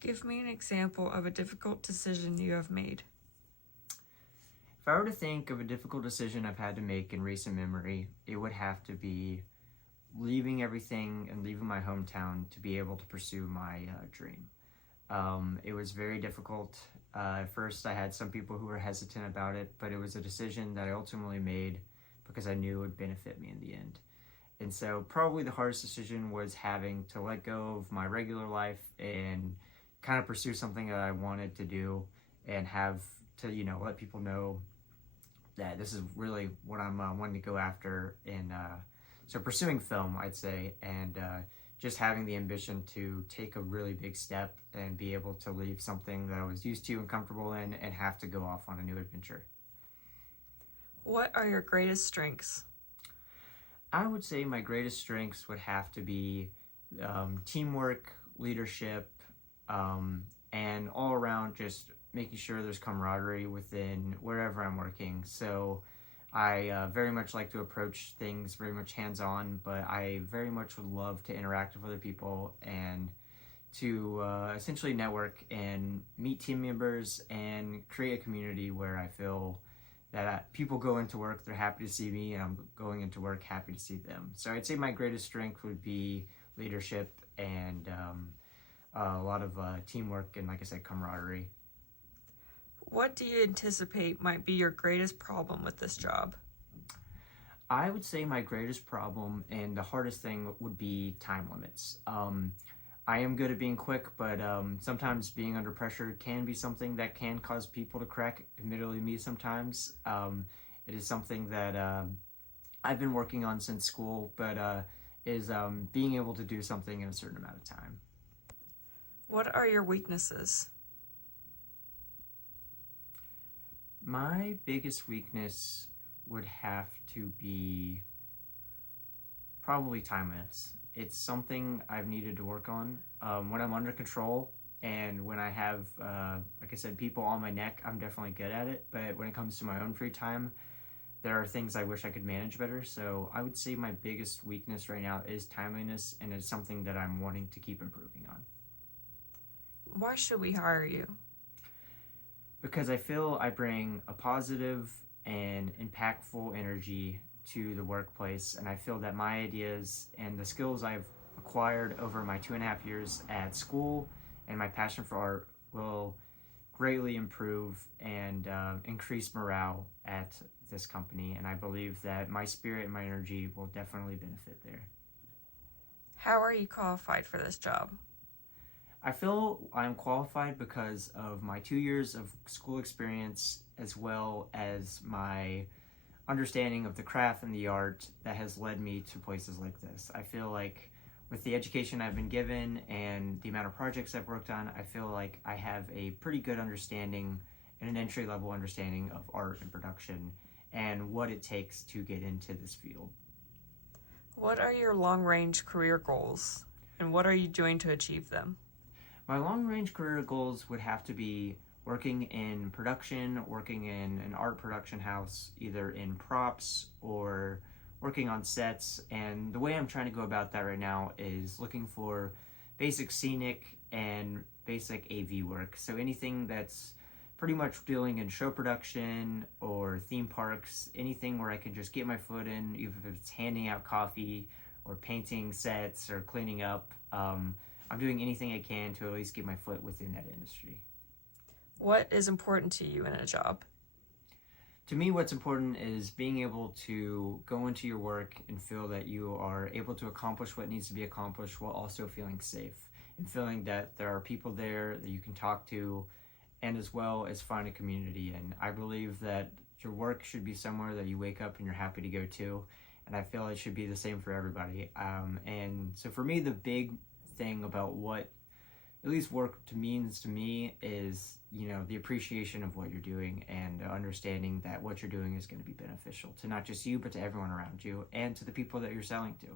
Give me an example of a difficult decision you have made. If I were to think of a difficult decision I've had to make in recent memory, it would have to be leaving everything and leaving my hometown to be able to pursue my dream. It was very difficult. At first, I had some people who were hesitant about it, but it was a decision that I ultimately made because I knew it would benefit me in the end. And so probably the hardest decision was having to let go of my regular life and kind of pursue something that I wanted to do and have to, let people know that this is really what I'm wanting to go after. And so pursuing film, I'd say, and just having the ambition to take a really big step and be able to leave something that I was used to and comfortable in and have to go off on a new adventure. What are your greatest strengths? I would say my greatest strengths would have to be teamwork, leadership, and all around just making sure there's camaraderie within wherever I'm working. So I very much like to approach things very much hands-on, but I very much would love to interact with other people and to essentially network and meet team members and create a community where I feel that people go into work, they're happy to see me, and I'm going into work happy to see them. So I'd say my greatest strength would be leadership and a lot of teamwork and, like I said, camaraderie. What do you anticipate might be your greatest problem with this job? I would say my greatest problem and the hardest thing would be time limits. I am good at being quick, but sometimes being under pressure can be something that can cause people to crack, admittedly me sometimes. It is something that I've been working on since school, but is being able to do something in a certain amount of time. What are your weaknesses? My biggest weakness would have to be probably timeliness. It's something I've needed to work on. When I'm under control and when I have, like I said, people on my neck, I'm definitely good at it. But when it comes to my own free time, there are things I wish I could manage better. So I would say my biggest weakness right now is timeliness, and it's something that I'm wanting to keep improving on. Why should we hire you? Because I feel I bring a positive and impactful energy to the workplace, and I feel that my ideas and the skills I've acquired over my 2.5 years at school and my passion for art will greatly improve and increase morale at this company, and I believe that my spirit and my energy will definitely benefit there. How are you qualified for this job? I feel I'm qualified because of my 2 years of school experience as well as my understanding of the craft and the art that has led me to places like this. I feel like with the education I've been given and the amount of projects I've worked on, I feel like I have a pretty good understanding and an entry-level understanding of art and production and what it takes to get into this field. What are your long-range career goals, and what are you doing to achieve them? My long-range career goals would have to be working in production, working in an art production house, either in props or working on sets. And the way I'm trying to go about that right now is looking for basic scenic and basic AV work. So anything that's pretty much dealing in show production or theme parks, anything where I can just get my foot in, even if it's handing out coffee or painting sets or cleaning up. I'm doing anything I can to at least get my foot within that industry. What is important to you in a job? To me, what's important is being able to go into your work and feel that you are able to accomplish what needs to be accomplished while also feeling safe and feeling that there are people there that you can talk to, and as well as find a community. And I believe that your work should be somewhere that you wake up and you're happy to go to, and I feel it should be the same for everybody. And so for me, the big thing about what at least work means to me is, the appreciation of what you're doing and understanding that what you're doing is going to be beneficial to not just you, but to everyone around you and to the people that you're selling to.